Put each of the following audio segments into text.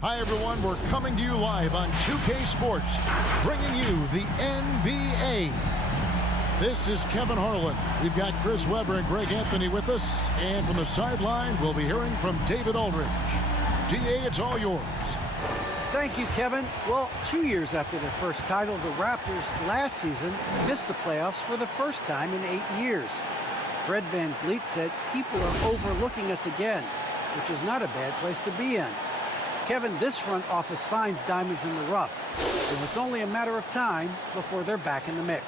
Hi, everyone. We're coming to you live on 2K Sports, bringing you the NBA. This is Kevin Harlan. We've got Chris Webber and Greg Anthony with us. And from the sideline, we'll be hearing from David Aldridge. DA, it's all yours. Thank you, Kevin. Well, 2 years after their first title, the Raptors last season missed the playoffs for the first time in 8 years. Fred VanVleet said people are overlooking us again, which is not a bad place to be in. Kevin, this front office finds diamonds in the rough, and it's only a matter of time before they're back in the mix.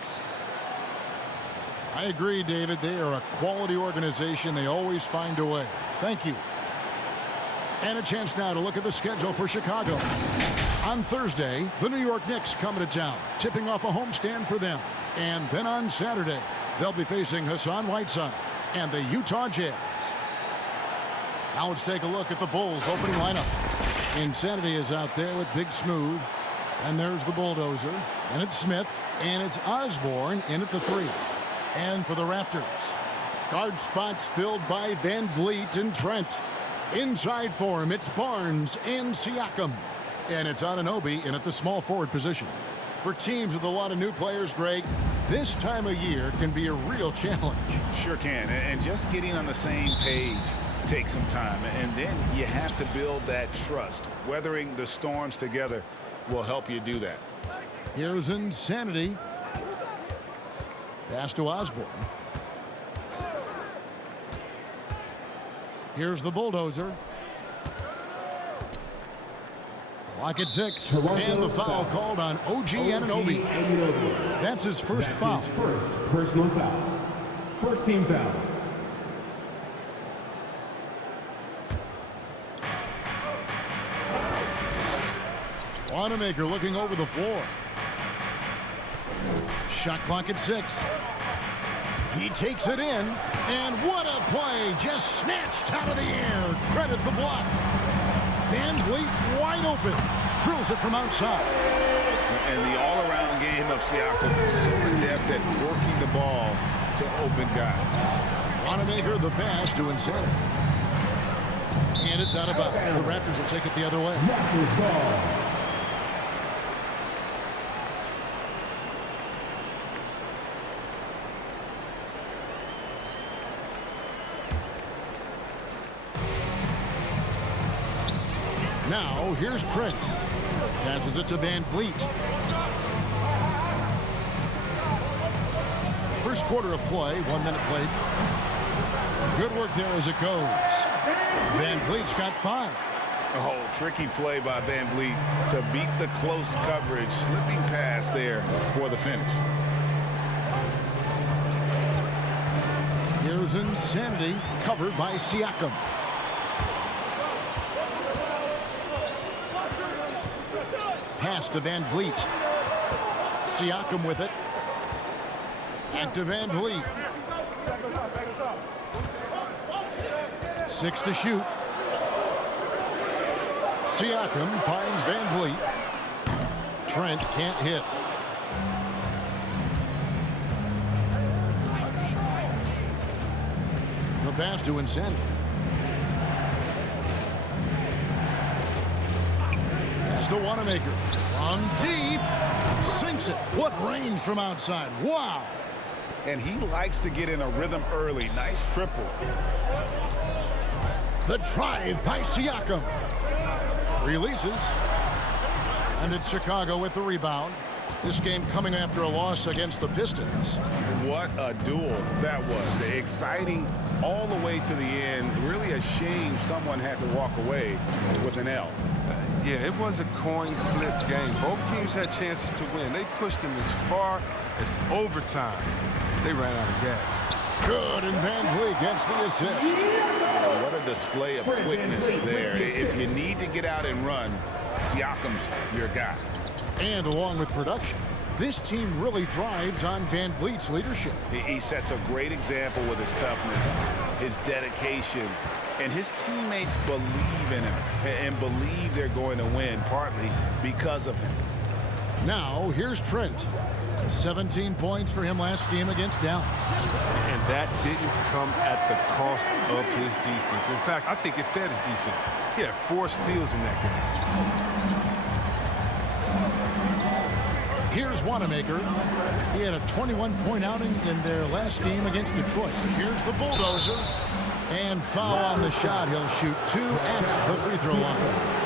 I agree, David. They are a quality organization. They always find a way. Thank you. And a chance now to look at the schedule for Chicago. On Thursday, the New York Knicks come to town, tipping off a homestand for them. And then on Saturday, they'll be facing Hassan Whiteside and the Utah Jazz. Now let's take a look at the Bulls' opening lineup. Insanity is out there with Big Smooth. And there's the Bulldozer. And it's Smith. And it's Osborne in at the 3. And for the Raptors, guard spots filled by VanVleet and Trent. Inside for him, it's Barnes and Siakam. And it's Anunoby in at the small forward position. For teams with a lot of new players, Greg, this time of year can be a real challenge. Sure can. And just getting on the same page takes some time. And then you have to build that trust. Weathering the storms together will help you do that. Here's Insanity. Pass to Osborne. Here's the Bulldozer. Clock at 6. And the foul called on OG Anunoby. That's his first foul. His first personal foul. First team foul. Wanamaker looking over the floor. Shot clock at 6. He takes it in, and what a play! Just snatched out of the air. Credit the block. VanVleet wide open. Drills it from outside. And the all-around game of Siakam is so adept at working the ball to open guys. Wanamaker the pass to Insanity. And it's out of bounds. The Raptors will take it the other way. Raptors ball. Now, here's Trent. Passes it to VanVleet. First quarter of play, 1 minute played. Good work there as it goes. VanVleet's got 5. Oh, tricky play by VanVleet to beat the close coverage. Slipping pass there for the finish. Here's Insanity, covered by Siakam. Pass to VanVleet. Siakam with it. And to VanVleet. 6 to shoot. Siakam finds VanVleet. Trent can't hit. The pass to Insanity. Pass to Wanamaker. On deep. Sinks it. What range from outside. Wow. And he likes to get in a rhythm early. Nice triple. The drive by Siakam. Releases. And it's Chicago with the rebound. This game coming after a loss against the Pistons. What a duel that was. Exciting all the way to the end. Really a shame someone had to walk away with an L. Yeah, it was a coin flip game. Both teams had chances to win. They pushed them as far as overtime. They ran out of gas. Good, and VanVleet gets the assist. What a display of quickness there. If you need to get out and run, Siakam's your guy. And along with production, this team really thrives on VanVleet's leadership. He sets a great example with his toughness, his dedication, and his teammates believe in him and believe they're going to win, partly because of him. Now, here's Trent. 17 points for him last game against Dallas. And that didn't come at the cost of his defense. In fact, I think it fed his defense. He had 4 steals in that game. Here's Wanamaker. He had a 21-point outing in their last game against Detroit. Here's the bulldozer. And foul on the shot. He'll shoot 2 at the free throw line.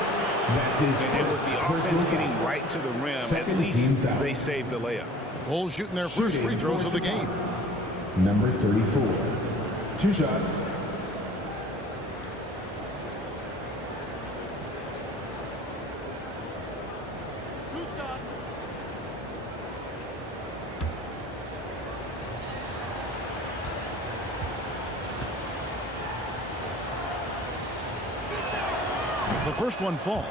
And with the offense getting right to the rim, at least they saved the layup. Bulls shooting their first free throws of the game. Number 34. 2 shots. The first one falls.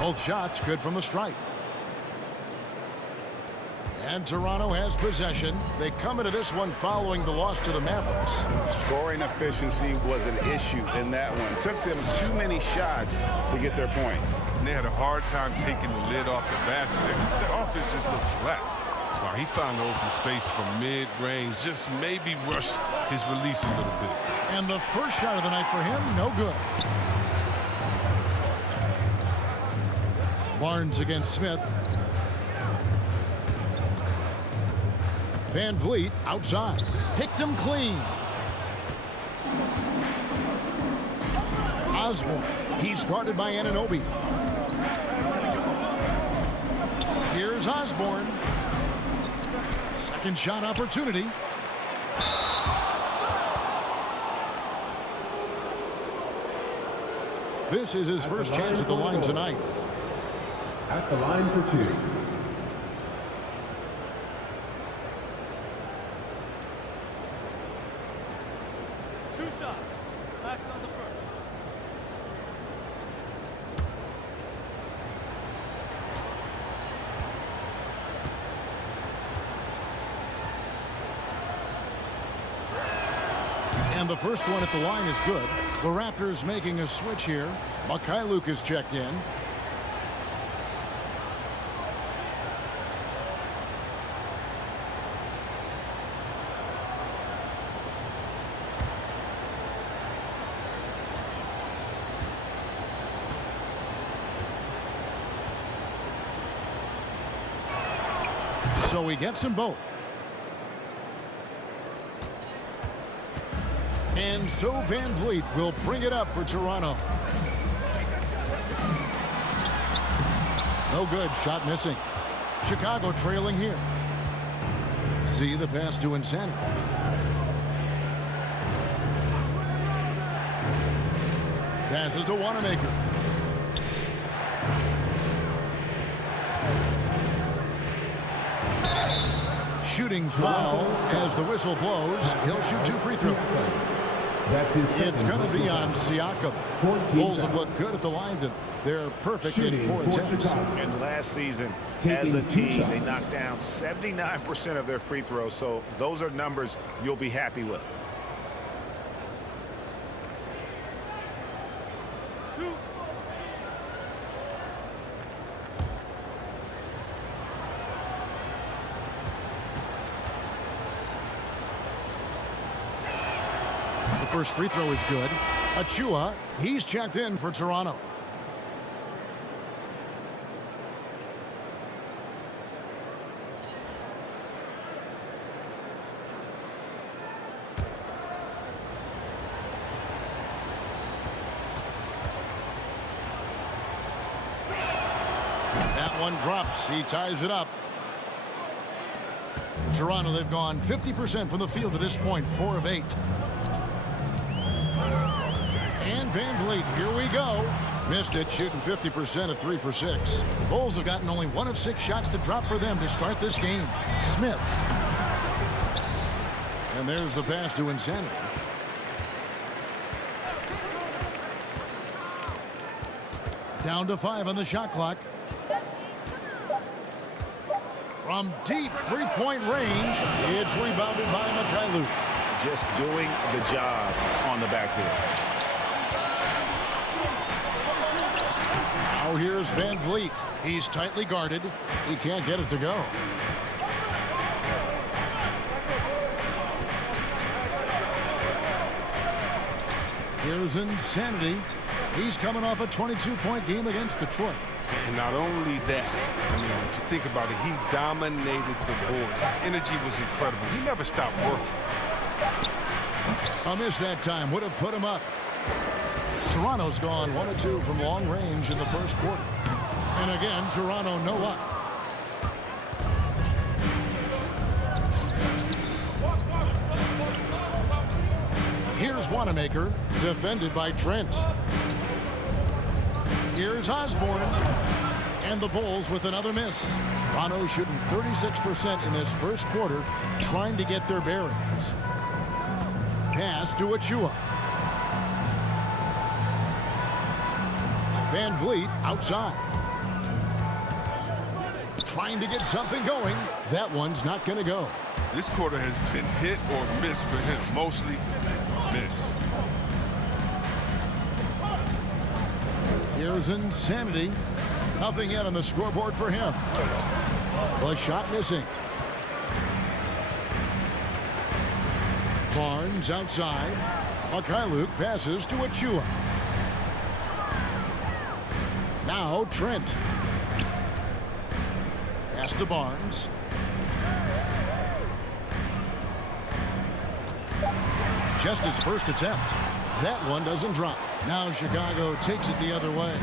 Both shots good from the stripe. And Toronto has possession. They come into this one following the loss to the Mavericks. Scoring efficiency was an issue in that one. Took them too many shots to get their points. And they had a hard time taking the lid off the basket. The offense just looked flat. Wow, he found the open space from mid-range, just maybe rushed his release a little bit. And the first shot of the night for him, no good. Barnes against Smith. Van Vliet outside. Picked him clean. Osborne. He's guarded by Anunoby. Here's Osborne. Second shot opportunity. This is his first chance at the line tonight. At the line for 2. And the first one at the line is good. The Raptors making a switch here. Mikhailuk is checked in. So he gets them both. And so Van Vliet will bring it up for Toronto. No good. Shot missing. Chicago trailing here. See the pass to Insanity. Passes to Wanamaker. Shooting foul as the whistle blows. He'll shoot 2 free throws. It's going to be on Siakam. Bulls have looked good at the line tonight. They're perfect in 4 attempts. And last season, as a team, they knocked down 79% of their free throws. So those are numbers you'll be happy with. First free throw is good. Achua, he's checked in for Toronto. That one drops. He ties it up. In Toronto, they've gone 50% from the field to this point, 4 of 8. And Van Vliet, here we go. Missed it, shooting 50% at 3 for 6. The Bulls have gotten only 1 of 6 shots to drop for them to start this game. Smith. And there's the pass to Insanity. Down to 5 on the shot clock. From deep three-point range, it's rebounded by Mykhailiuk. Just doing the job on the backboard. Now here's Van Vliet. He's tightly guarded. He can't get it to go. Here's Insanity. He's coming off a 22-point game against Detroit. And not only that, I mean, if you think about it, he dominated the boards. His energy was incredible. He never stopped working. A miss that time would have put him up. Toronto's gone 1 of 2 from long range in the first quarter. And again, Toronto no luck. Here's Wanamaker, defended by Trent. Here's Osborne. And the Bulls with another miss. Toronto shooting 36% in this first quarter, trying to get their bearings. Pass to Achua. Van Vliet outside. Trying to get something going. That one's not going to go. This quarter has been hit or miss for him. Mostly miss. Here's Insanity. Nothing yet on the scoreboard for him. A shot missing. Barnes outside. Mykhailiuk passes to Achua. Now Trent. Pass to Barnes. Just his first attempt. That one doesn't drop. Now Chicago takes it the other way.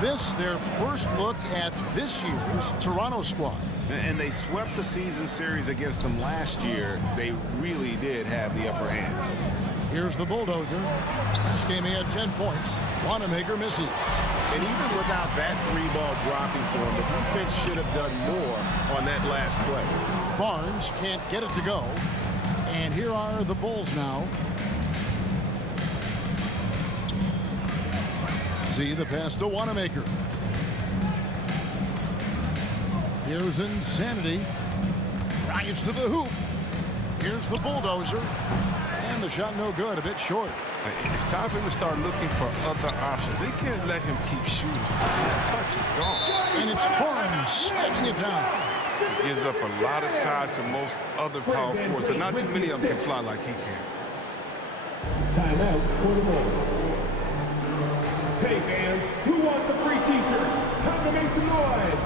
This, their first look at this year's Toronto squad. And they swept the season series against them last year. They really did have the upper hand. Here's the Bulldozer. Last game he had 10 points. Wanamaker misses. And even without that 3-ball dropping for him, the defense should have done more on that last play. Barnes can't get it to go. And here are the Bulls now. See the pass to Wanamaker. Here's Insanity. Drives to the hoop. Here's the Bulldozer. And the shot no good, a bit short. It's time for him to start looking for other options. They can't let him keep shooting. His touch is gone. And it's Barnes smacking it down. He gives up a lot of size to most other power forwards, but not too many of them can fly like he can. Timeout for the Bulls. Hey fans, who wants a free t-shirt? Time to make some noise.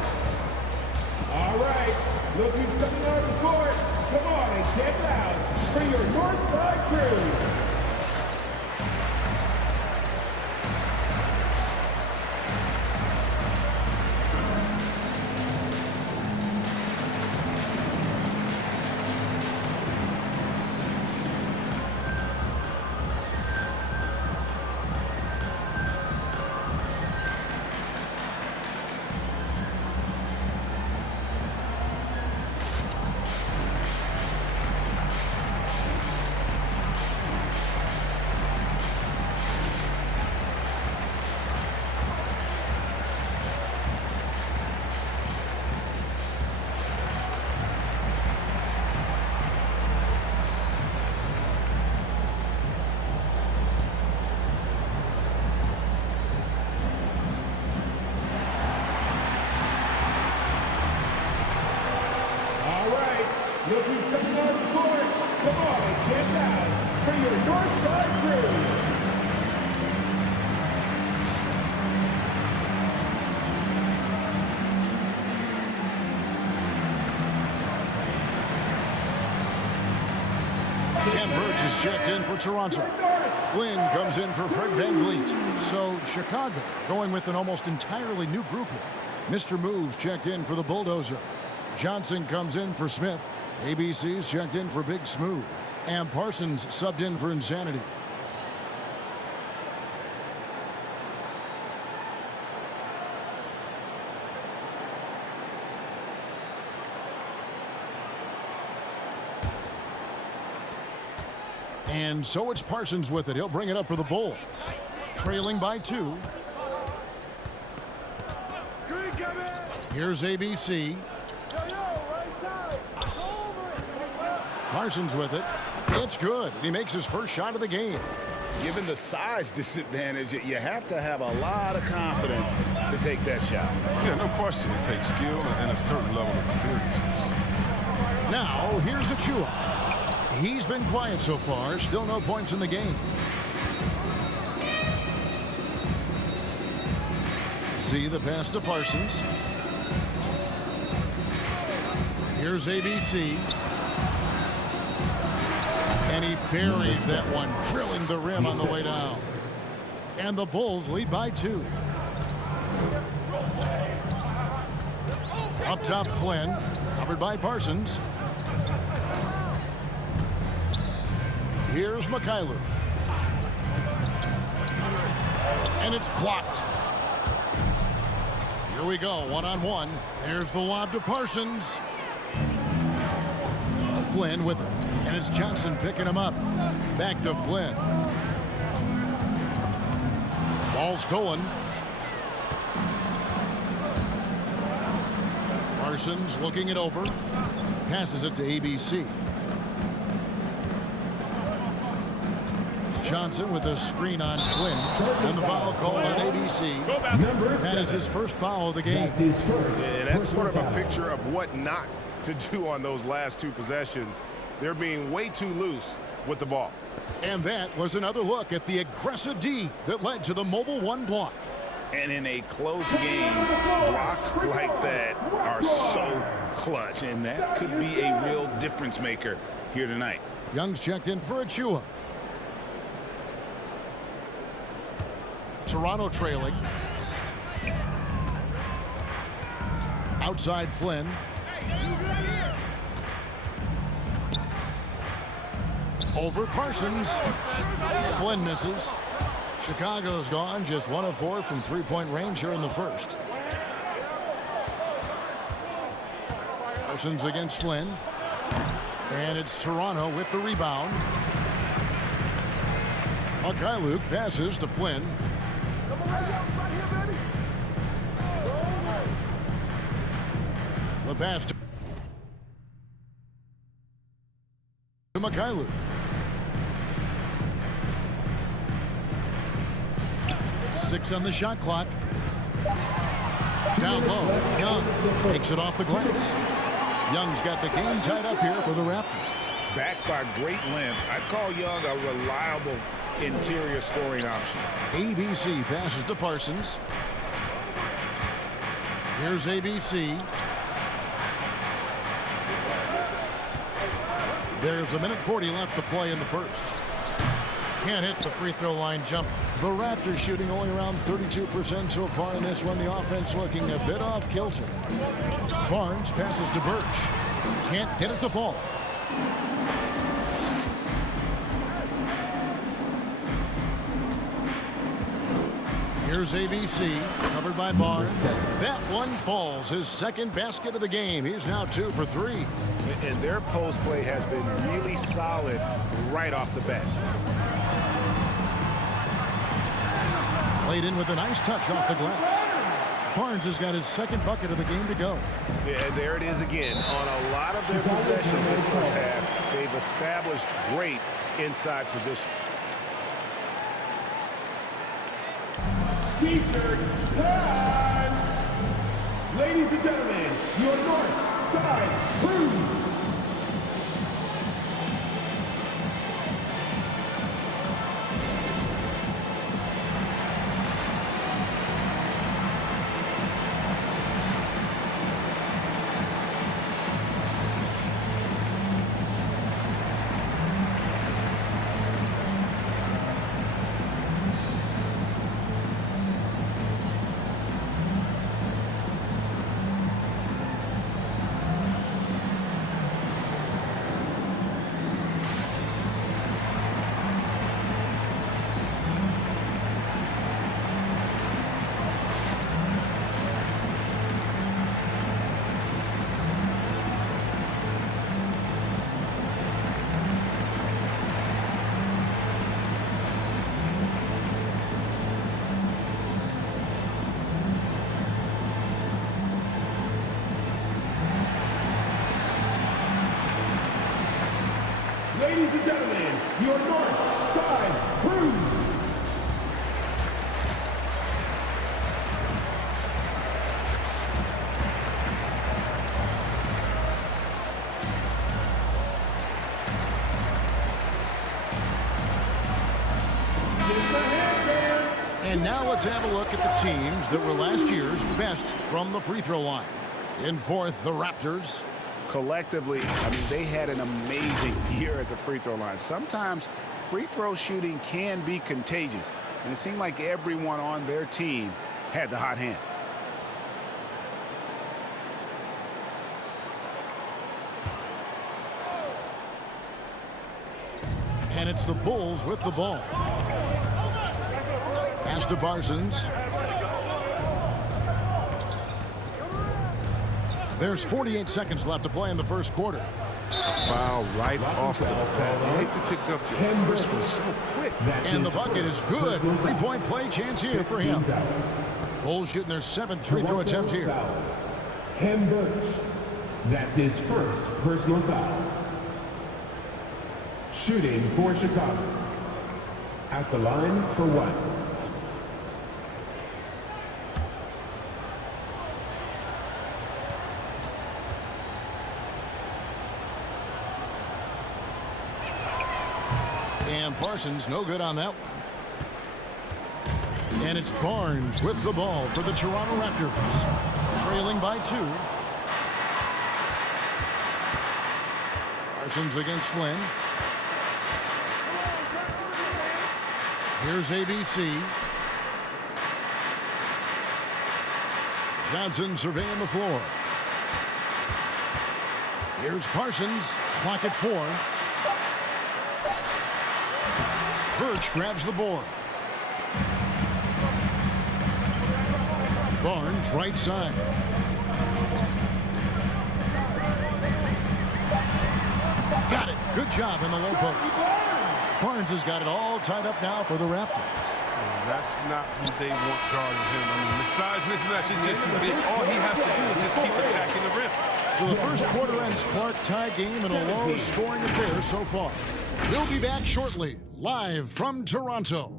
All right, look who's coming on the court. Come on and get loud for your Northside crew. Look who's coming on the court. Come on and get loud for your Northside crew. Ken Burge is checked in for Toronto. Flynn comes in for Fred Van Vliet. So Chicago going with an almost entirely new group here. Mr. Moves checked in for the Bulldozer. Johnson comes in for Smith. ABC's checked in for Big Smooth. And Parsons subbed in for Insanity. And so it's Parsons with it. He'll bring it up for the Bulls. Trailing by 2. Here's ABC. Parsons with it. It's good. He makes his first shot of the game. Given the size disadvantage, you have to have a lot of confidence to take that shot. Yeah, no question. It takes skill and a certain level of fearlessness. Now, here's Achua. He's been quiet so far. Still no points in the game. See the pass to Parsons. Here's ABC. And he buries that one, drilling the rim on the way down. And the Bulls lead by 2. Up top, Flynn, covered by Parsons. Here's Mikhailuk. And it's blocked. Here we go, one-on-one. There's the lob to Parsons. Flynn with it. And it's Johnson picking him up. Back to Flynn. Ball stolen. Parsons looking it over. Passes it to ABC. Johnson with a screen on Flynn. And the foul called on ABC. That is his first foul of the game. Yeah, that's sort of a picture of what not to do on those last 2 possessions. They're being way too loose with the ball. And that was another look at the aggressive D that led to the Mobile One block. And in a close game, blocks like that are so clutch, and that could be a real difference maker here tonight. Young's checked in for Achua. Toronto trailing. Outside Flynn. Over Parsons. Flynn misses. Chicago's gone just 1 of 4 from three-point range here in the first. Parsons against Flynn. And it's Toronto with the rebound. Mikhailuk passes to Flynn. The pass to Mikhailuk. Six on the shot clock. Down low. Young takes it off the glass. Young's got the game tied up here for the Raptors. Backed by great length, I'd call Young a reliable interior scoring option. ABC passes to Parsons. Here's ABC. There's a minute 40 left to play in the first. Can't hit the free throw line jump. The Raptors shooting only around 32% so far in this one. The offense looking a bit off kilter. Barnes passes to Birch. Can't get it to fall. Here's ABC, covered by Barnes. That one falls. His second basket of the game. He's now 2 for 3. And their post play has been really solid right off the bat. Played in with a nice touch off the glass. Barnes has got his second bucket of the game to go. Yeah, and there it is again. On a lot of their possessions this first half, they've established great inside position. T-shirt time! Ladies and gentlemen, your North Side Crew! Ladies and gentlemen, your North Side Cruise. And now let's have a look at the teams that were last year's best from the free throw line. In fourth, the Raptors. Collectively, I mean, they had an amazing year at the free throw line. Sometimes free throw shooting can be contagious, and it seemed like everyone on their team had the hot hand. And it's the Bulls with the ball. Pass to Parsons. There's 48 seconds left to play in the first quarter. A foul right off the bat. You hate to pick up your first one so quick. And the bucket is good. Three-point play chance here for him. Bulls shooting their 7th free throw attempt here. Khem Birch. That's his first personal foul. Shooting for Chicago. At the line for one. And Parsons no good on that one. And it's Barnes with the ball for the Toronto Raptors. Trailing by 2. Parsons against Flynn. Here's ABC. Johnson surveying the floor. Here's Parsons. Clock at 4. Birch grabs the board. Barnes right side. Got it. Good job in the low post. Barnes has got it all tied up now for the Raptors. That's not who they want guarding him. I mean, the size mismatch is just too big. All he has to do is just keep attacking the rim. So the first quarter ends Clark tie game in a low-scoring affair so far. We'll be back shortly, live from Toronto.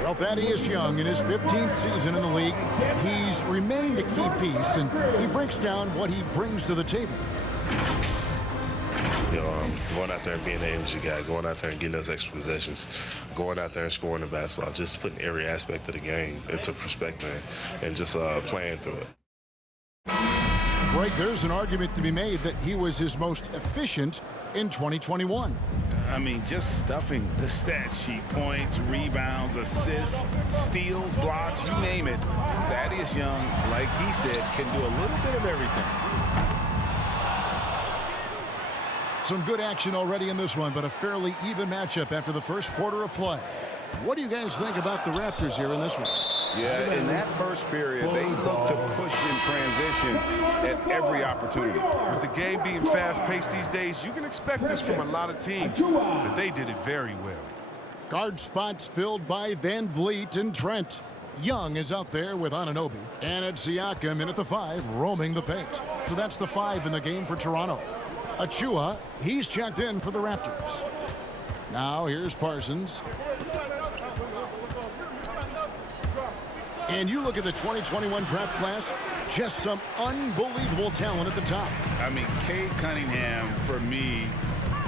Well, Thaddeus Young in his 15th season in the league, he's remained a key piece, and he breaks down what he brings to the table. You know, going out there and being the energy guy, going out there and getting those extra possessions, going out there and scoring the basketball, just putting every aspect of the game into perspective and just playing through it. Greg, there's an argument to be made that he was his most efficient in 2021. I mean, just stuffing the stat sheet. Points, rebounds, assists, steals, blocks, you name it. Thaddeus Young, like he said, can do a little bit of everything. Some good action already in this one, but a fairly even matchup after the first quarter of play. What do you guys think about the Raptors here in this one? Yeah, in that first period, they look to push in transition at every opportunity. With the game being fast-paced these days, you can expect this from a lot of teams, but they did it very well. Guard spots filled by Van Vliet and Trent. Young is out there with Anunoby. And it's Siakam in at the 5, roaming the paint. So that's the 5 in the game for Toronto. Achua, he's checked in for the Raptors. Now here's Parsons. And you look at the 2021 draft class, just some unbelievable talent at the top. I mean, Cade Cunningham, for me,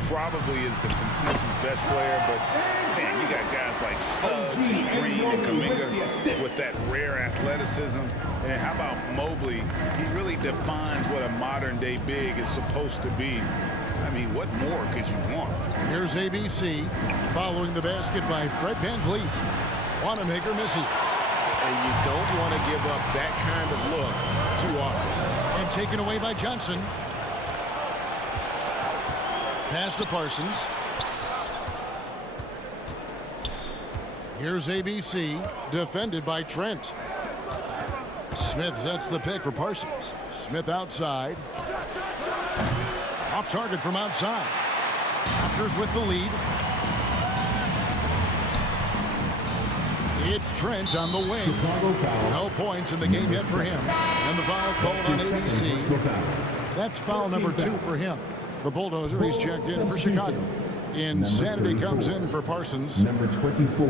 probably is the consensus best player, but man, you got guys like Suggs and Green and Kuminga with that rare athleticism. And how about Mobley? He really defines what a modern-day big is supposed to be. I mean, what more could you want? Here's ABC, following the basket by Fred VanVleet. Wanamaker misses. And you don't want to give up that kind of look too often. And taken away by Johnson. Pass to Parsons. Here's ABC, defended by Trent. Smith sets the pick for Parsons. Smith outside. Off target from outside. Raptors with the lead. It's Trent on the wing. No points in the game yet for him. And the foul called on ABC. That's foul number 2 for him. The Bulldozer, he's checked in for Chicago. Insanity comes in for Parsons. Number 24.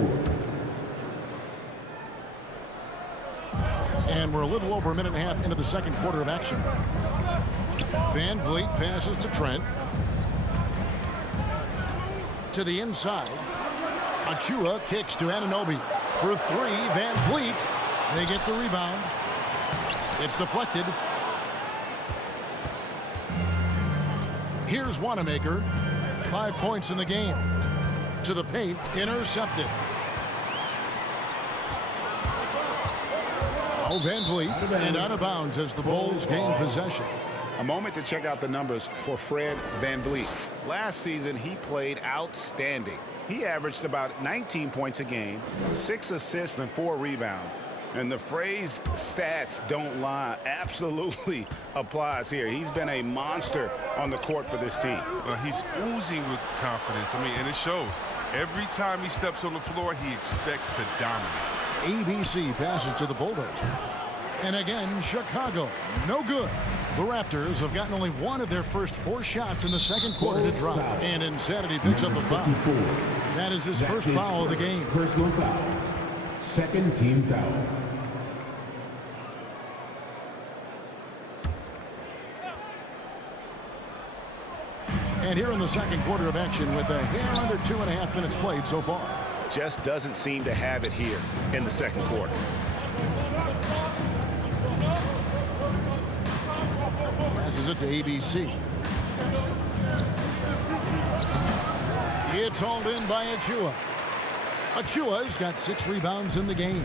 And we're a little over a minute and a half into the second quarter of action. Van Vliet passes to Trent. To the inside. Achua kicks to Anunoby. For 3, Van Vliet. They get the rebound. It's deflected. Here's Wanamaker. 5 points in the game. To the paint. Intercepted. Oh, Van Vliet. And out of bounds as the Bulls gain possession. A moment to check out the numbers for Fred Van Vliet. Last season, he played outstanding. He averaged about 19 points a game, 6 assists and 4 rebounds. And the phrase stats don't lie absolutely applies here. He's been a monster on the court for this team. He's oozing with confidence. I mean, and it shows. Every time he steps on the floor, he expects to dominate. ABC passes to the Bulldozer. And again, Chicago, no good. The Raptors have gotten only 1 of their first 4 shots in the second quarter to drop. And Insanity picks up the foul. That is his first foul of the game. Personal foul. Second team foul. And here in the second quarter of action with a hair under 2.5 minutes played so far. Just doesn't seem to have it here in the second quarter. Passes it to ABC. It's hauled in by Achua. Achua's got 6 rebounds in the game.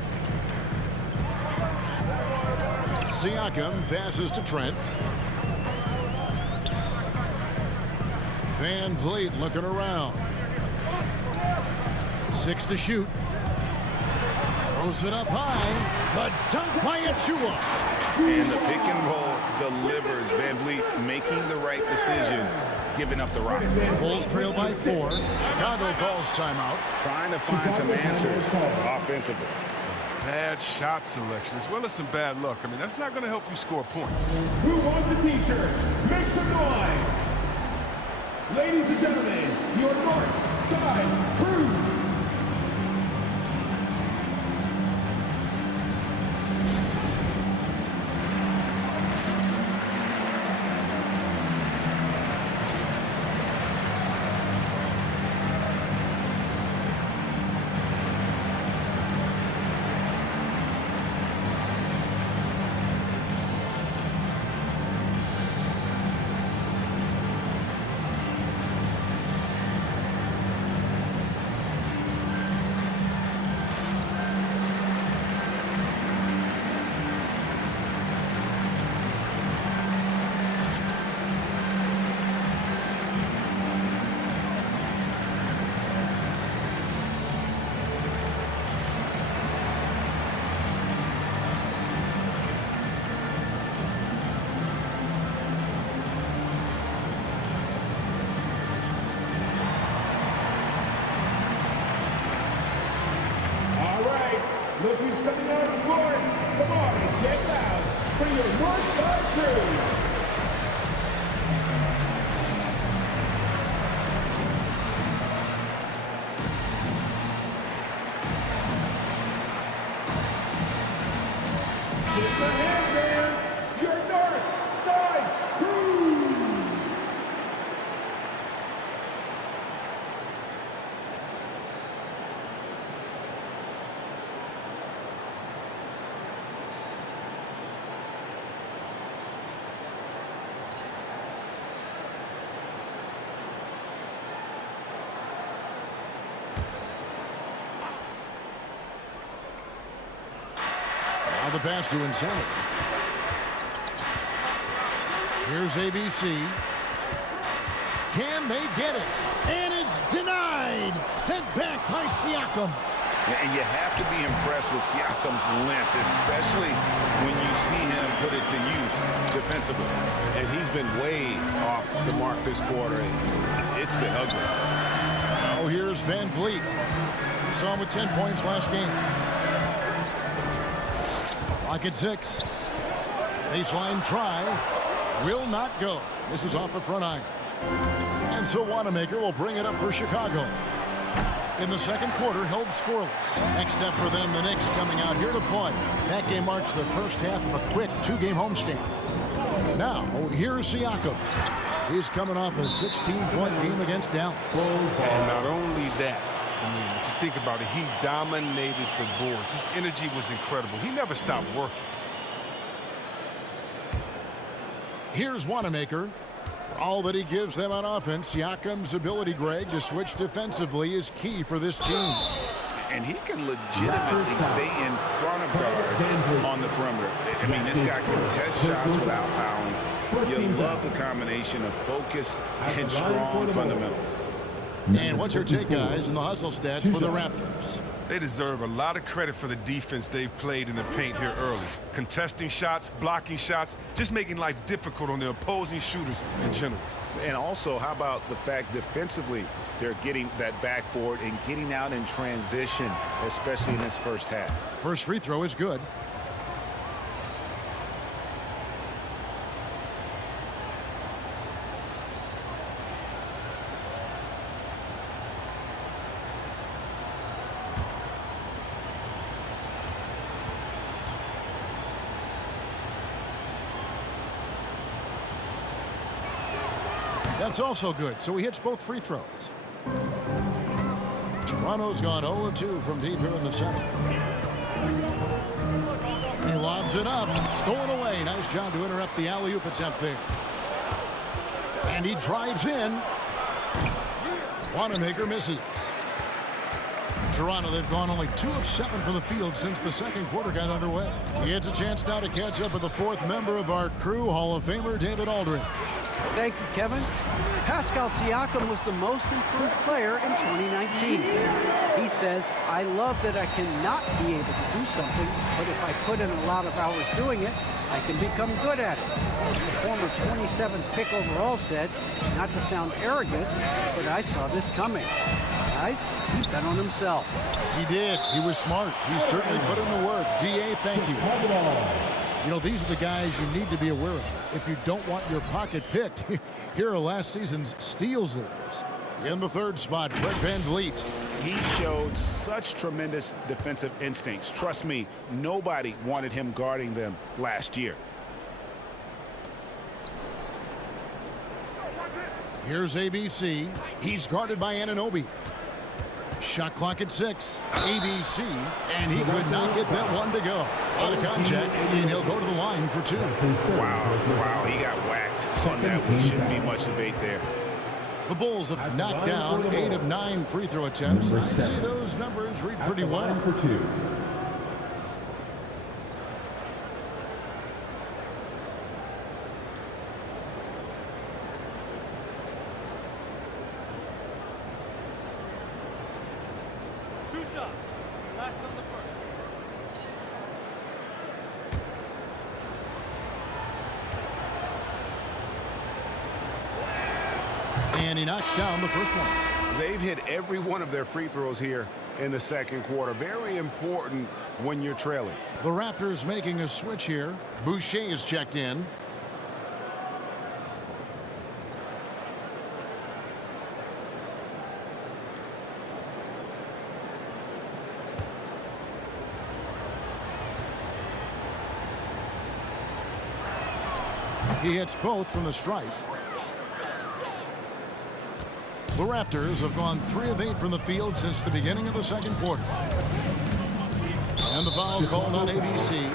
Siakam passes to Trent. Van Vliet looking around. 6 to shoot. Throws it up high. The dunk by Achua. And the pick and roll delivers. Van Vliet making the right decision, giving up the rock. Bulls trail by 4. Chicago calls timeout. Trying to find some answers offensively. Bad shot selection as well as some bad luck. I mean, that's not going to help you score points. Who wants a t-shirt? Make some noise! Ladies and gentlemen, your North Side Crew! Look who's coming out of the court. Come on and get loud for your North Side Crew. Get your hands, fans. Your North Side Crew. Now the pass to Insanity. Here's ABC. Can they get it? And it's denied. Sent back by Siakam. And you have to be impressed with Siakam's length, especially when you see him put it to use defensively. And he's been way off the mark this quarter. It's been ugly. Now here's Van Vliet. Saw him with 10 points last game. Lock at 6. Baseline try. Will not go. This is off the front iron. And so Wanamaker will bring it up for Chicago. In the second quarter, held scoreless. Next step for them, the Knicks coming out here to play. That game marks the first half of a quick 2-game homestand. Now, here's Siakam. He's coming off a 16-point game against Dallas. And not only that, I mean, if you think about it, he dominated the boards. His energy was incredible. He never stopped working. Here's Wanamaker. For all that he gives them on offense, Siakam's ability, Greg, to switch defensively is key for this team. And he can legitimately stay in front of guards on the perimeter. I mean, this guy can test shots without fouling. You love the combination of focus and strong fundamentals. And what's your take, guys, in the hustle stats for the Raptors? They deserve a lot of credit for the defense they've played in the paint here early. Contesting shots, blocking shots, just making life difficult on the opposing shooters in general. And also, how about the fact defensively, they're getting that backboard and getting out in transition, especially in this first half. First free throw is good. That's also good, so he hits both free throws. Toronto's gone 0-2 from deep here in the second. He lobs it up, stolen away. Nice job to interrupt the alley-oop attempt there. And he drives in. Wanamaker misses. Toronto, they've gone only 2 of 7 from the field since the second quarter got underway. He gets a chance now to catch up with the 4th member of our crew, Hall of Famer David Aldridge. Thank you, Kevin. Pascal Siakam was the most improved player in 2019. He says, I love that I cannot be able to do something, but if I put in a lot of hours doing it, I can become good at it. The former 27th pick overall said, not to sound arrogant, but I saw this coming. Guys, he bet on himself. He did. He was smart. He certainly put in the work. D.A., thank you. You know, these are the guys you need to be aware of. If you don't want your pocket picked, here are last season's steals leaders. In the 3rd spot, Fred VanVleet. He showed such tremendous defensive instincts. Trust me, nobody wanted him guarding them last year. Here's ABC. He's guarded by Anunoby. Shot clock at 6. ABC, and he could not get that one to go. Out of contact, and he'll go to the line for 2. Wow, he got whacked on that one. Shouldn't be much debate there. The Bulls have knocked down 8 of 9 free throw attempts. I see those numbers read pretty well. And he knocks down the first one. They've hit every one of their free throws here in the second quarter. Very important when you're trailing. The Raptors making a switch here. Boucher is checked in. He hits both from the stripe. The Raptors have gone 3 of 8 from the field since the beginning of the second quarter. And the foul called on ABC.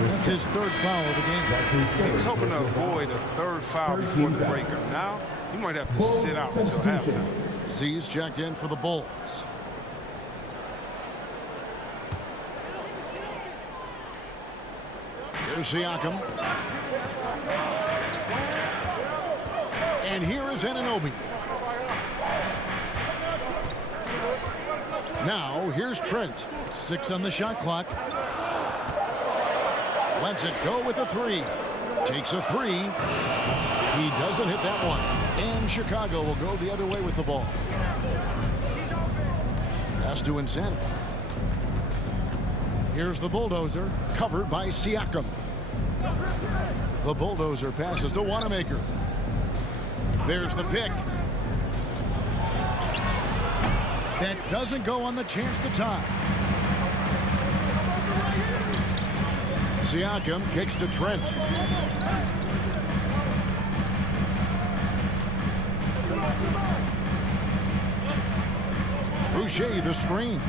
That's his 3rd foul of the game. He was hoping to avoid a 3rd foul before the breaker. Now, he might have to sit out until halftime. Z's checked in for the Bulls. Here's Siakam. And here is Anunoby. Now, here's Trent. 6 on the shot clock. Lets it go with a 3. Takes a 3. He doesn't hit that one. And Chicago will go the other way with the ball. Pass to Insanity. Here's the bulldozer, covered by Siakam. The bulldozer passes to Wanamaker. There's the pick. That doesn't go on the chance to tie. Siakam kicks to Trent. Boucher the screen.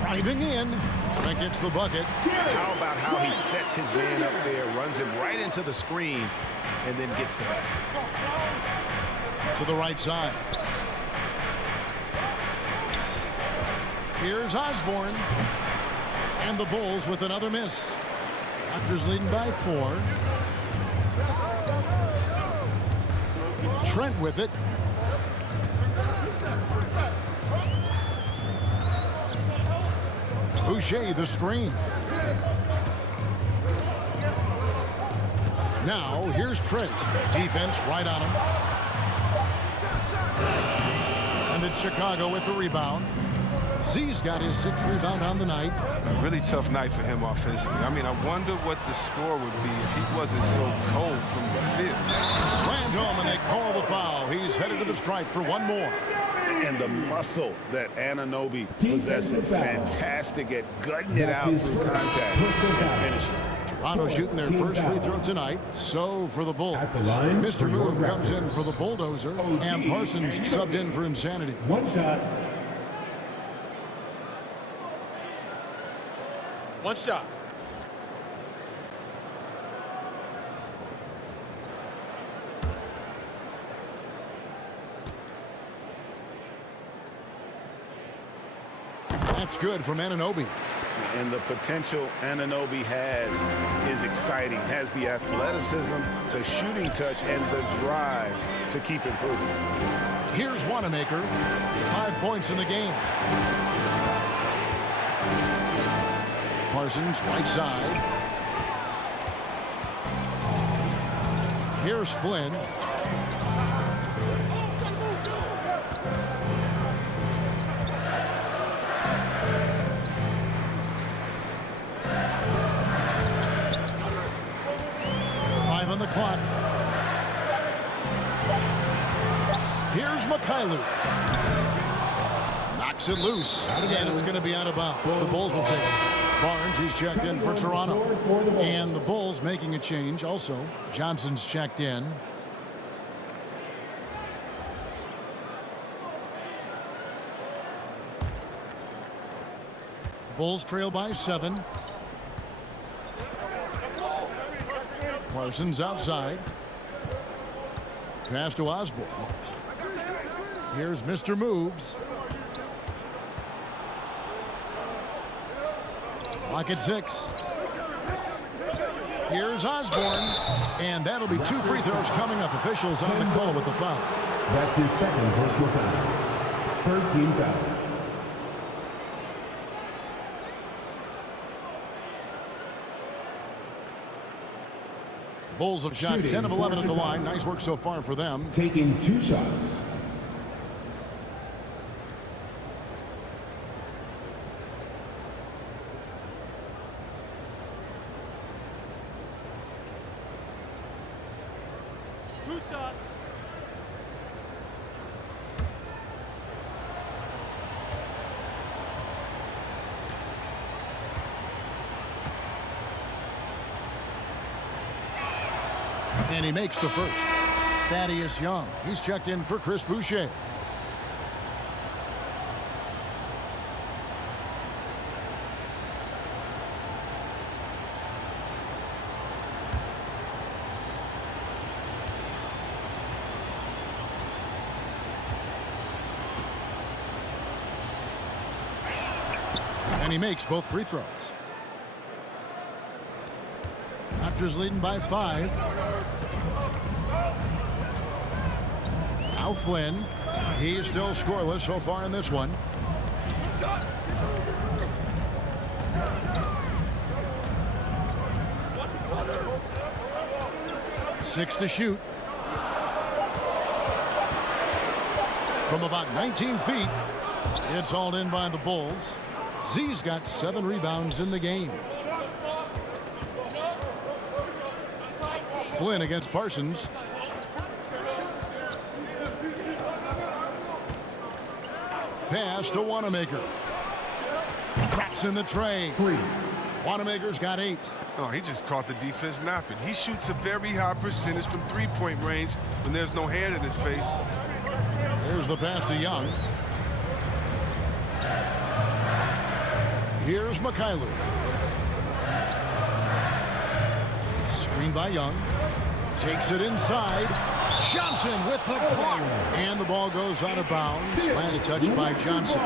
Driving in. Trent gets the bucket. How about how he sets his man up there, runs him right into the screen, and then gets the basket. To the right side. Here's Osborne. And the Bulls with another miss. Raptors leading by 4. Trent with it. Boucher the screen. Now here's Trent. Defense right on him. And it's Chicago with the rebound. Z's got his 6th rebound on the night. A really tough night for him offensively. I mean, I wonder what the score would be if he wasn't so cold from the field. Slammed home and they call the foul. He's headed to the stripe for one more. And the muscle that Anunoby possesses, fantastic at gutting it out through contact and finishing. Toronto shooting their first free throw tonight. So for the Bulls, Mr. Move comes in for the bulldozer, and Parsons subbed in for Insanity. One shot. One shot. That's good from Anunoby. And the potential Anunoby has is exciting. Has the athleticism, the shooting touch, and the drive to keep improving. Here's Wanamaker. 5 points in the game. Parsons, right side. Here's Flynn. On the clock. Here's Mikhailuk. Knocks it loose. And it's going to be out of bounds. The Bulls will take it. Barnes, he's checked in for Toronto. And the Bulls making a change also. Johnson's checked in. Bulls trail by 7. Parsons outside. Pass to Osborne. Here's Mr. Moves. Clock at 6. Here's Osborne. And that'll be 2 free throws coming up. Officials on the call with the foul. That's his 2nd personal foul. 3rd team foul. Bulls have shot 10 of 11 at the line. Nice work so far for them. Taking 2 shots. And he makes the first. Thaddeus Young. He's checked in for Chris Boucher. And he makes both free throws. Raptors leading by 5. Now Flynn. He is still scoreless so far in this one. Six to shoot. From about 19 feet. It's hauled in by the Bulls. Z's got 7 rebounds in the game. Flynn against Parsons. Pass to Wanamaker. Traps in the tray. Wanamaker's got 8. Oh, he just caught the defense napping. He shoots a very high percentage from three-point range when there's no hand in his face. There's the pass to Young. Here's Mikhailuk. Screen by Young. Takes it inside. Johnson with the block. And the ball goes out of bounds. Last touch by Johnson.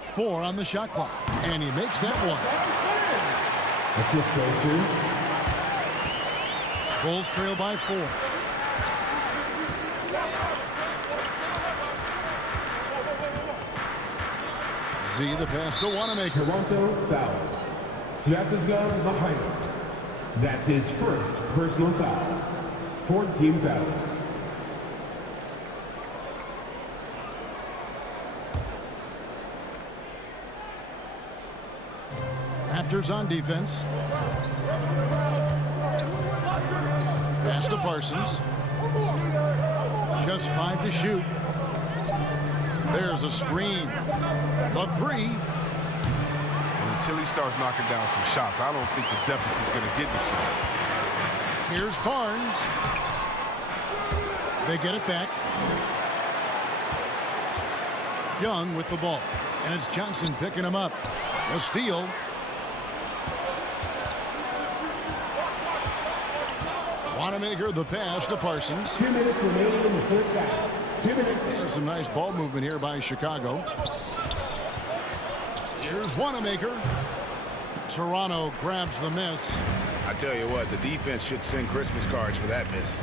Four on the shot clock. And he makes that one. Assist goes to Bulls trail by 4. Z the pass to Wanamaker. Toronto foul. Sviatoslav Mikhailuk. That's his first personal foul. 4th team foul. Raptors on defense. Pass to Parsons. Just 5 to shoot. There's a screen. The 3. Until he starts knocking down some shots, I don't think the deficit's going to get this one. Here's Barnes. They get it back. Young with the ball. And it's Johnson picking him up. A steal. Wanamaker the pass to Parsons. 2 minutes remaining in the first half. 2 minutes. And some nice ball movement here by Chicago. Here's Wanamaker. Toronto grabs the miss. I tell you what, the defense should send Christmas cards for that miss.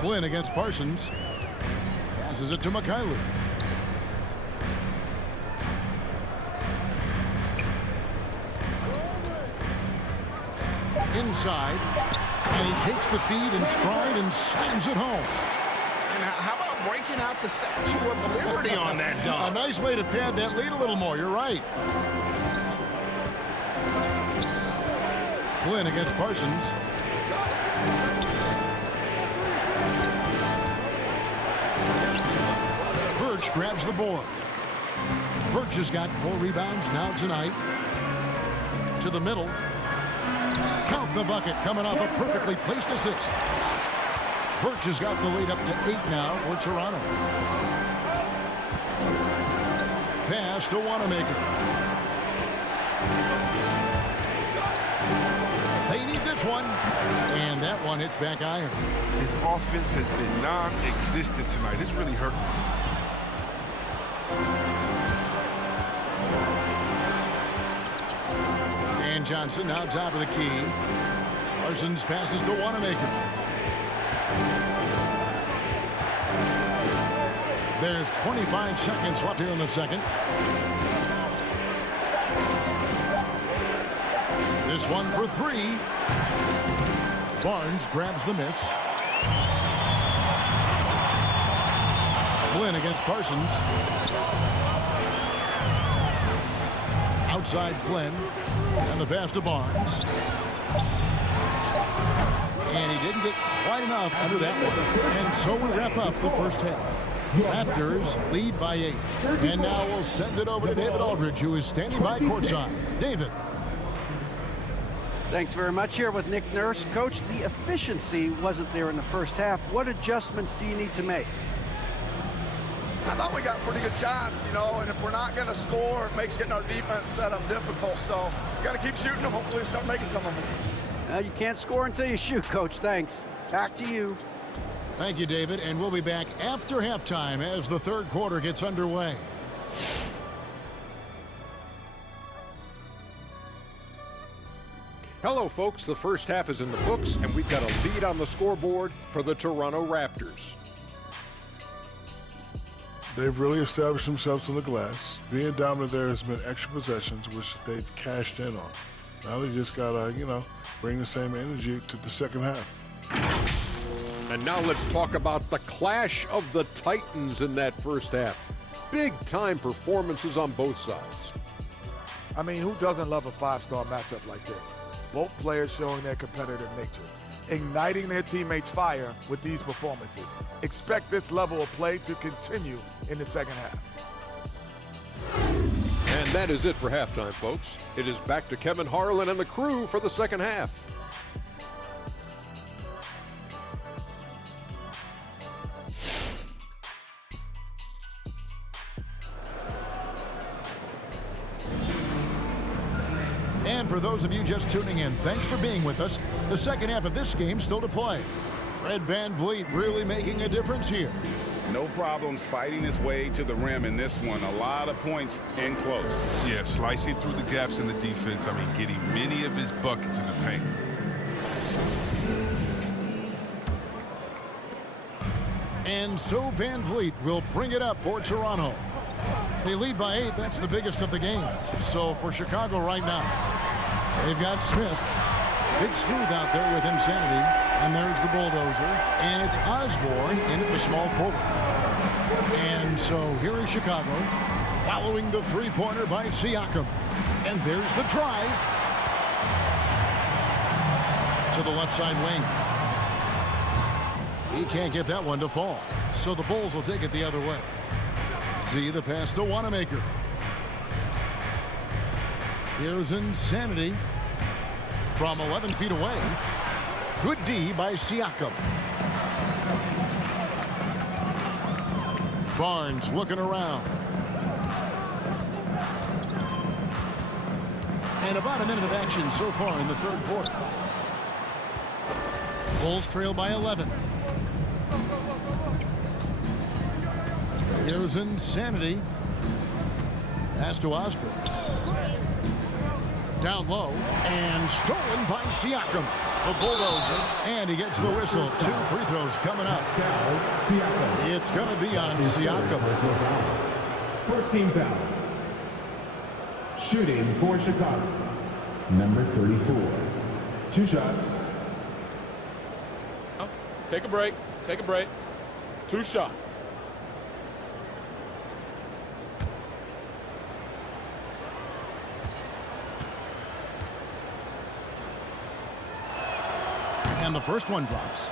Flynn against Parsons. Passes it to Mikhailuk. Inside. And he takes the feed in stride and slams it home. And how about breaking out the Statue of Liberty on that A dunk? nice way to pad that lead a little more. You're right. Flynn against Parsons. Birch grabs the board. Birch has got 4 rebounds now tonight. To the middle. Count the bucket coming off a perfectly placed assist. Birch has got the lead up to 8 now for Toronto. Pass to Wanamaker. They need this one. And that one hits back iron. His offense has been non-existent tonight. It's really hurting. And Johnson now top of the key. Parsons passes to Wanamaker. There's 25 seconds left here in the second. This one for 3. Barnes grabs the miss. Flynn against Parsons. Outside Flynn. And the pass to Barnes. And he didn't get quite enough under that one. And so we wrap up the first half. Raptors lead by 8. And now we'll send it over to David Aldridge, who is standing by courtside. David. Thanks very much. Here with Nick Nurse. Coach, the efficiency wasn't there in the first half. What adjustments do you need to make? I thought we got pretty good shots, you know, and if we're not going to score, it makes getting our defense set up difficult. So we got to keep shooting them. Hopefully we start making some of them. You can't score until you shoot, Coach. Thanks. Back to you. Thank you, David. And we'll be back after halftime as the third quarter gets underway. Hello, folks. The first half is in the books, and we've got a lead on the scoreboard for the Toronto Raptors. They've really established themselves on the glass. Being dominant there has been extra possessions, which they've cashed in on. Now they just gotta, bring the same energy to the second half. And now let's talk about the clash of the Titans in that first half. Big-time performances on both sides. I mean, who doesn't love a five-star matchup like this? Both players showing their competitive nature, igniting their teammates' fire with these performances. Expect this level of play to continue in the second half. And that is it for halftime, folks. It is back to Kevin Harlan and the crew for the second half. And for those of you just tuning in, thanks for being with us. The second half of this game still to play. Fred VanVleet really making a difference here. No problems fighting his way to the rim in this one. A lot of points in close. Yeah, slicing through the gaps in the defense. I mean, getting many of his buckets in the paint. And so VanVleet will bring it up for Toronto. They lead by 8. That's the biggest of the game. So for Chicago right now, they've got Smith. Big Smooth out there with Insanity. And there's the bulldozer. And it's Osborne in at the small forward. And so here is Chicago following the three-pointer by Siakam. And there's the drive to the left side wing. He can't get that one to fall. So the Bulls will take it the other way. Z the pass to Wanamaker. Here's Insanity from 11 feet away. Good D by Siakam. Barnes looking around. And about a minute of action so far in the third quarter. Bulls trail by 11. Here's Insanity. Pass to Osborne. Down low and stolen by Siakam. The bulldozer, and he gets the whistle. 2 free throws coming up. It's going to be on Siakam. First team foul. Shooting for Chicago. Number 34. 2 shots. Take a break. Take a break. 2 shots. And the first one drops.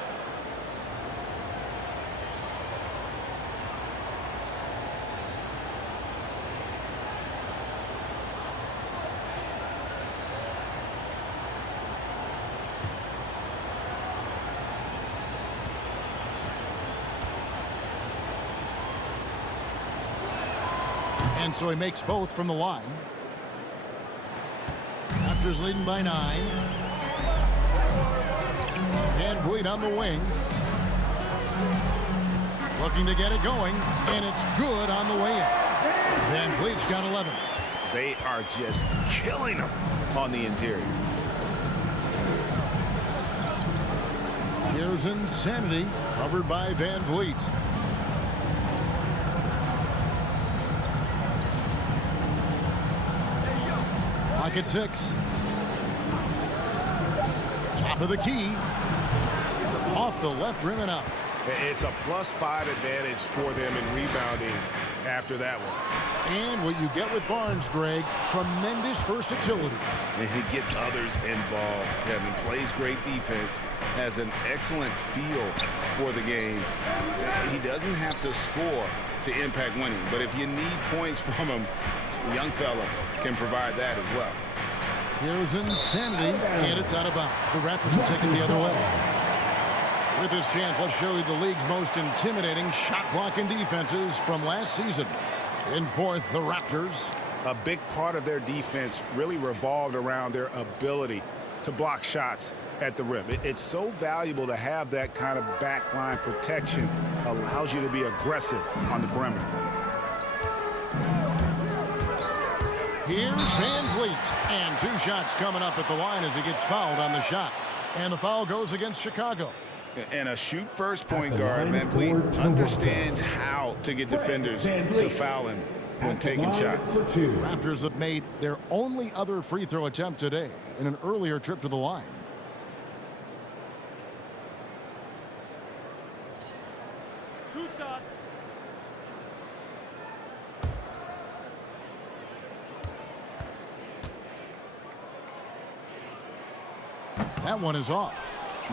And so he makes both from the line. Raptors leading by 9. VanVleet on the wing. Looking to get it going, and it's good on the way in. VanVleet's got 11. They are just killing them on the interior. Here's Insanity, covered by VanVleet. Clock at 6. Top of the key. Off the left rim and up. It's a +5 advantage for them in rebounding after that one. And what you get with Barnes, Greg, tremendous versatility. And he gets others involved. Kevin plays great defense, has an excellent feel for the games. He doesn't have to score to impact winning, but if you need points from him, the young fella can provide that as well. Here's Insanity, and it's out of bounds. The Raptors will take it the other way. With this chance, let's show you the league's most intimidating shot-blocking defenses from last season. In fourth, the Raptors. A big part of their defense really revolved around their ability to block shots at the rim. It's so valuable to have that kind of backline protection. Allows you to be aggressive on the perimeter. Here's VanVleet, and 2 shots coming up at the line as he gets fouled on the shot. And the foul goes against Chicago. And a shoot-first point guard, VanVleet, understands how to get defenders to foul him when taking shots. Raptors have made their only other free throw attempt today in an earlier trip to the line. Two shots. That one is off.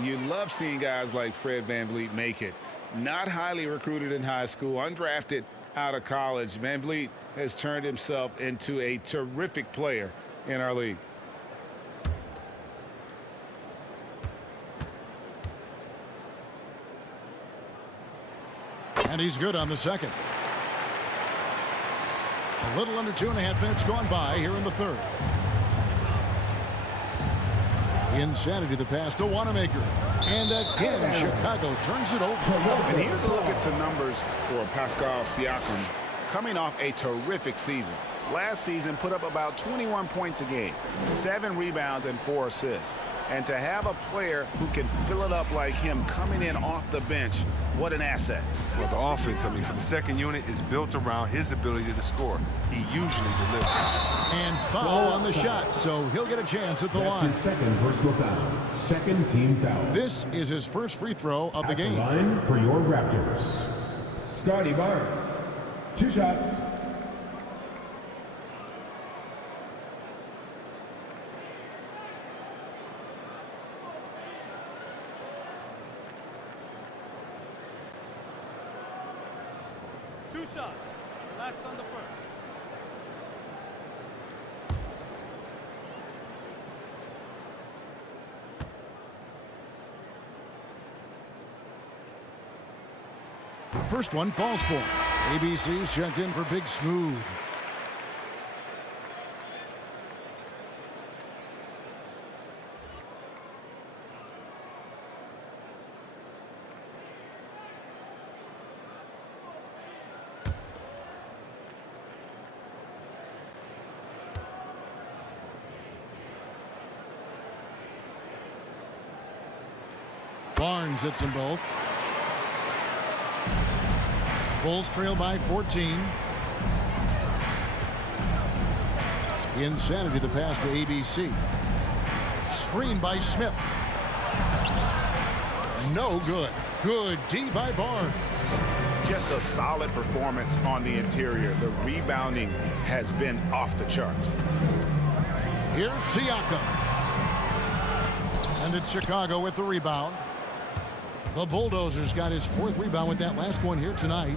You love seeing guys like Fred VanVleet make it. Not highly recruited in high school, undrafted out of college. VanVleet has turned himself into a terrific player in our league. And he's good on the second. A little under 2.5 minutes gone by here in the third. Insanity the pass to Wanamaker. And again, Chicago turns it over. And here's a look at some numbers for Pascal Siakam coming off a terrific season. Last season put up about 21 points a game, 7 rebounds and 4 assists. And to have a player who can fill it up like him coming in off the bench, what an asset. Well, the offense, I mean, for the second unit is built around his ability to score. He usually delivers. And foul on the shot, so he'll get a chance at the line. His second personal foul. Second team foul. This is his first free throw of the game. Line for your Raptors. Scotty Barnes. 2 shots. Two shots. Relax on the first. First one falls for him. ABC's checked in for Big Smooth. Barnes hits them both. Bulls trail by 14. Insanity the pass to ABC. Screen by Smith. No good. Good D by Barnes. Just a solid performance on the interior. The rebounding has been off the charts. Here's Siakam. And it's Chicago with the rebound. The Bulldozers got his 4th rebound with that last one here tonight.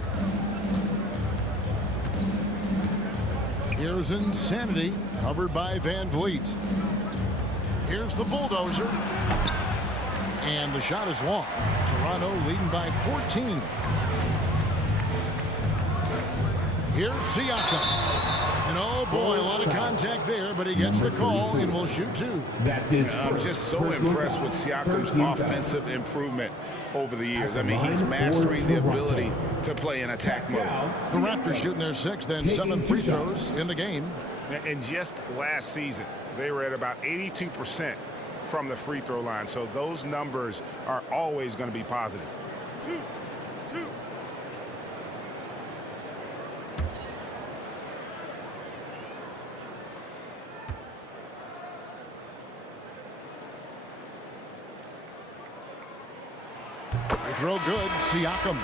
Here's Insanity, covered by VanVleet. Here's the Bulldozer. And the shot is long. Toronto leading by 14. Here's Siakam. And oh boy, a lot of contact there, but he gets the call and will shoot 2. I'm just so impressed with Siakam's offensive improvement over the years. I mean, he's mastering the ability to play in attack mode. The Raptors shooting their 6th and 7th free throws in the game. And just last season, they were at about 82% from the free throw line. So those numbers are always going to be positive. 2. Throw good, Siakam.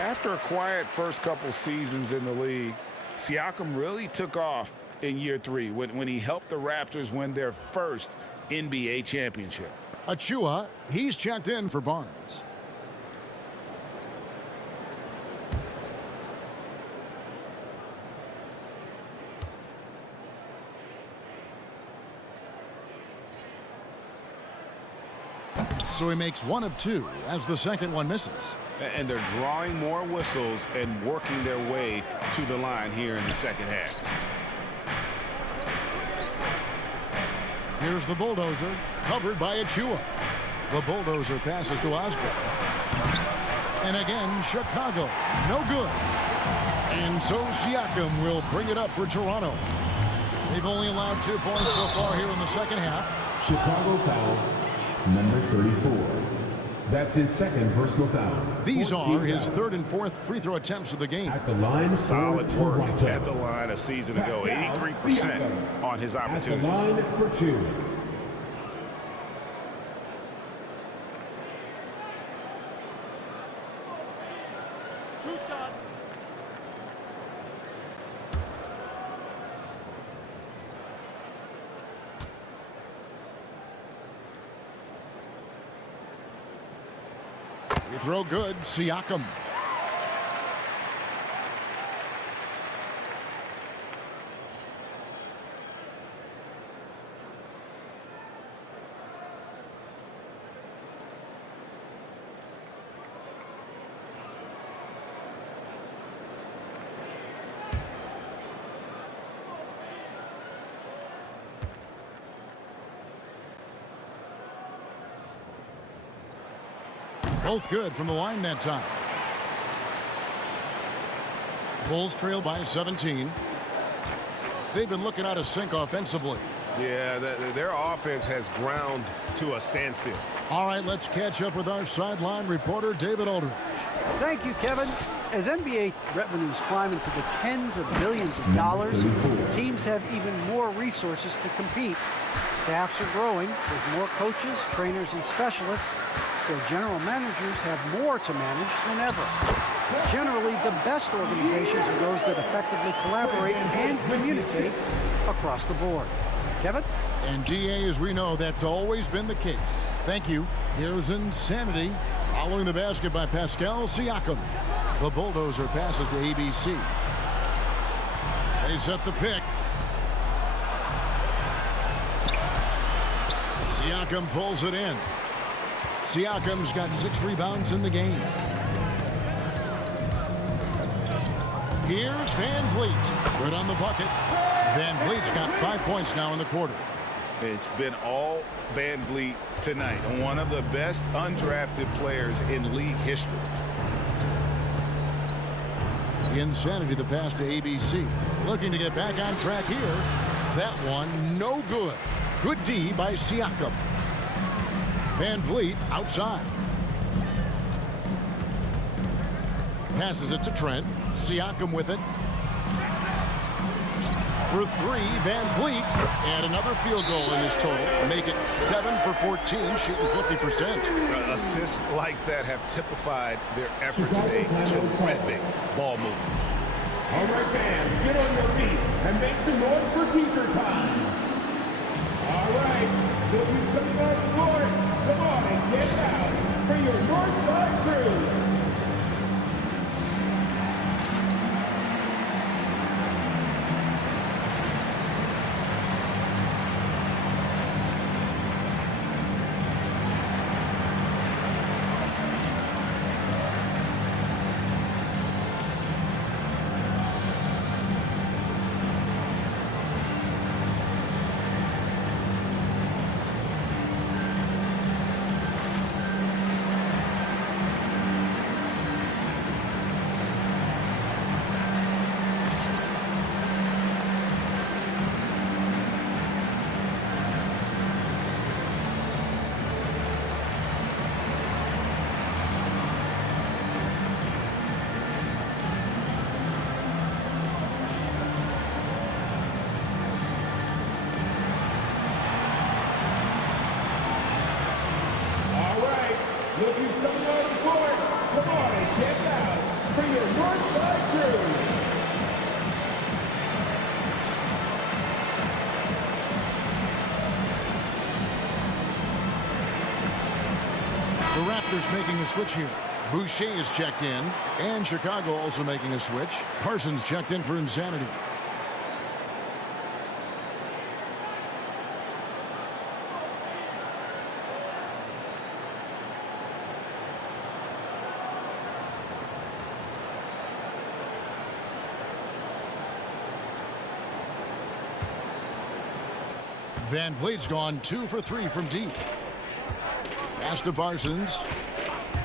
After a quiet first couple seasons in the league, Siakam really took off in year 3 when he helped the Raptors win their first NBA championship. Achua, he's checked in for Barnes. So he makes 1 of 2 as the second one misses. And they're drawing more whistles and working their way to the line here in the second half. Here's the Bulldozer, covered by Achua. The Bulldozer passes to Osborne. And again, Chicago, no good. And so Siakam will bring it up for Toronto. They've only allowed 2 points so far here in the second half. Chicago foul, number 34. That's his second personal foul. These are his third and fourth free throw attempts of the game. At the line, Solid work Toronto. at the line a season ago. 83% on his opportunities. At the line for 2. Two shots. Free throw good. Siakam. Both good from the line that time. Bulls trail by 17. They've been looking out of sync offensively. Yeah, their offense has ground to a standstill. All right, let's catch up with our sideline reporter, David Aldridge. Thank you, Kevin. As NBA revenues climb into the tens of billions of dollars, teams have even more resources to compete. Staffs are growing with more coaches, trainers, and specialists, so general managers have more to manage than ever. Generally, the best organizations are those that effectively collaborate and communicate across the board. Kevin? And DA, as we know, that's always been the case. Thank you. Here's Insanity following the basket by Pascal Siakam. The bulldozer passes to ABC. They set the pick. Siakam pulls it in. Siakam's got 6 rebounds in the game. Here's Van Vliet. Good on the bucket. Van Vliet's got 5 points now in the quarter. It's been all Van Vliet tonight. One of the best undrafted players in league history. Insanity the pass to ABC. Looking to get back on track here. That one no good. Good D by Siakam. Van Vliet outside. Passes it to Trent. Siakam with it. For 3, Van Vliet. And another field goal in his total. Make it 7 for 14, shooting 50%. Assists like that have typified their effort today. Terrific ball movement. All right, fans, get on your feet and make some noise for T-shirt time. All right, look who's coming on the court. Come on and get out for your Northside crew. Look who's coming on the court. Come on and get out for your Northside crew. The Raptors making a switch here. Boucher is checked in, and Chicago also making a switch. Parsons checked in for Insanity. Van Vliet's gone 2 for 3 from deep. Pass to Parsons.